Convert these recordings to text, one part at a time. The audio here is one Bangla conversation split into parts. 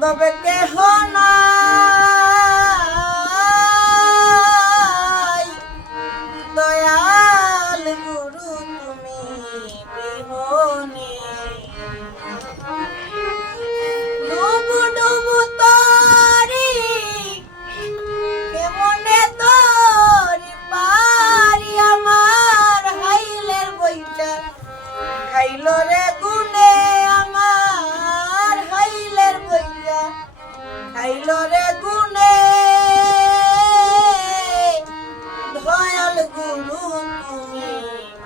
বান্ধব কেহ নাই, দয়াল গুরু তুমি বিহনে। ডুবু ডুবু তরি কেমনে তরি পারি আমার হাইলের বইটা খাইল রে গুনে, আমার হাইলের বইটা খাইল রে গুনে। দয়াল গুরু তুমি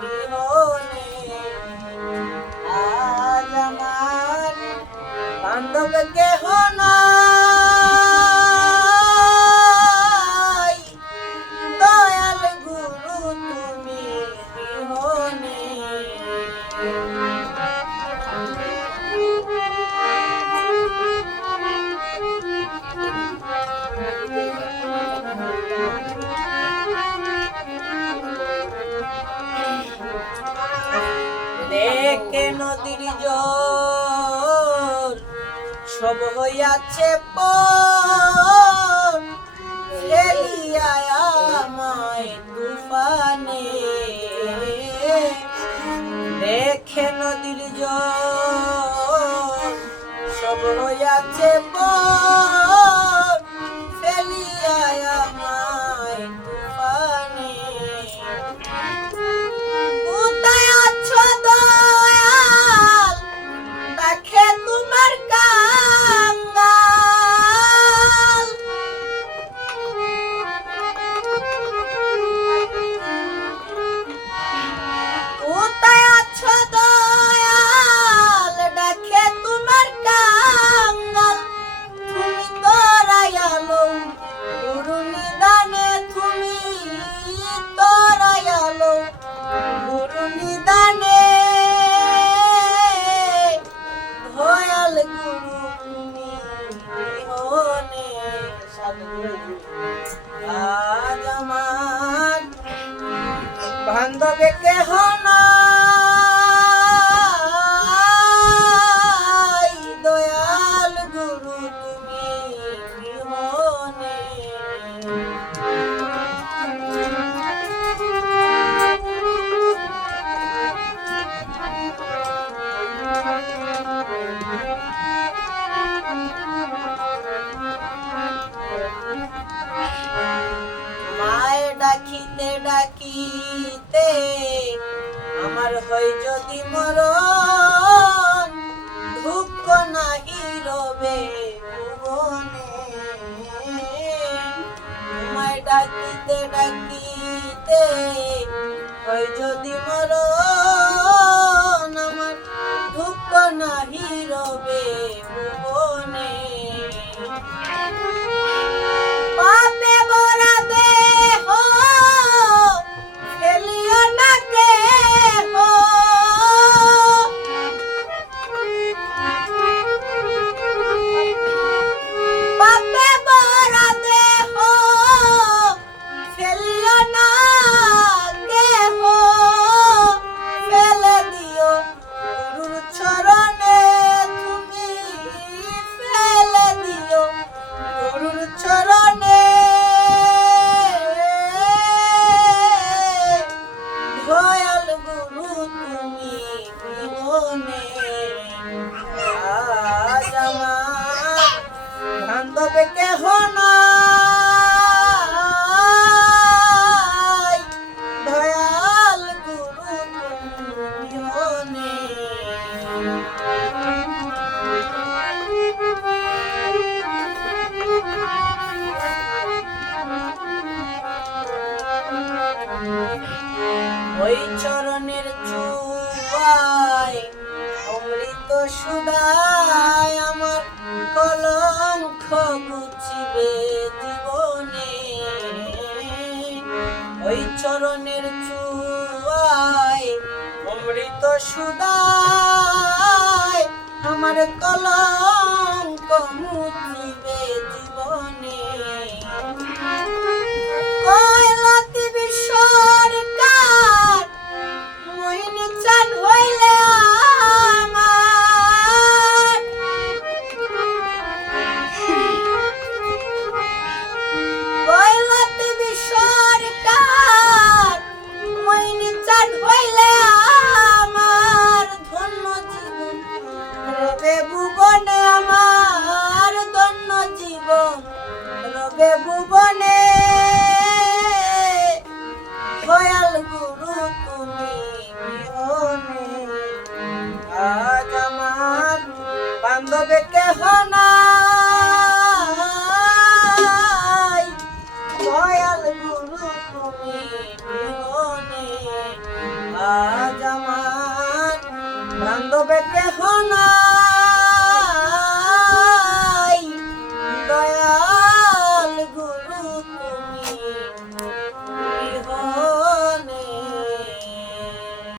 বিহনে, আজ আমার বান্ধব কেহ নাই, দয়াল গুরু তুমি বিহনে। দেখে নদীর জল সব হইয়াছে পর, ফেলিয়া আমায় তুফানে। দেখে নদীর জল সব হইয়াছে পর, ফেলিয়া আমায় তুফানে। কোথায় আছো দয়াল, দেখে তোমার কাঙ্গাল। কোথায় আছো দয়াল, দেখে তোমার কাঙ্গাল। তুমি তোরায়ালো গুরু নিদানে, তুমি তোরায়ালো গুরু নিদানে। দয়াল গুরু তুমি বিহনে, আজ আমার বান্ধবে কেহ নাই, দয়াল গুরু তুমি বিহনে। মায় ডাকিতে ডাকিতে আমার হয় যদি মরণ, দুঃখ নাহি রবে ভুবনে। মায় ডাকিতে ডাকিতে হয় যদি মরণ, আমার দুঃখ নাহি রবে ভুবনে। পাপে ভরা দেহ ফেলিও না কেহ, পাপে ভরা দেহ ফেলিও না কেহ। ফেলে দিও গুরুর চরণে, তুমি ফেলে দিও গুরুর চরণে। দয়াল গুরু তুমি বিহনে, আজ আমার বান্ধব কেহ নাই, দয়াল গুরু তুমি বিহনে। ওই চরণের চুয়ায় অমৃত সুধায় আমার কলঙ্ক মুছিবে জীবনে। ওই চরণের চুয়ায় অমৃত সুধায় আমার কলঙ্ক মুছিবে জীবনে। কৈলাতি সরকার মোহিনী চান হইলে আমার, দয়াল গুরু তুমি বিহনে আজ আমার বান্ধবে কেহ নাই। দয়াল গুরু তুমি বিহনে আজ আমার বান্ধবে কেহ নাই।